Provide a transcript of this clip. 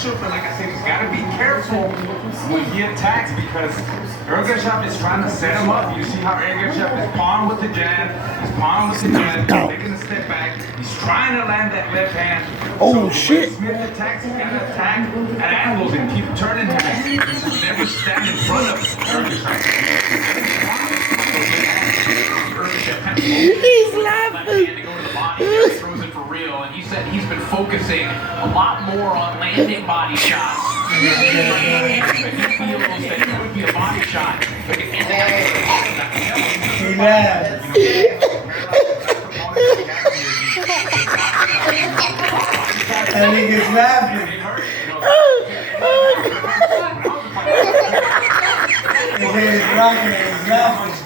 pressure, but like I said, he's got to be careful when he attacks because Ergashev is trying to set him up. You see how Ergashev is pawn with the jab, he's pawn with the jab, he's taking a step back, he's trying to land that left hand. Oh, so shit. Smith attacks, he's got to attack at angles and keep turning him. Never stand in front of He's laughing. Throws it for real, and he said he's been focusing a lot more on landing body shots. He feels that it would be a body shot. And he gets laughing. He's laughing.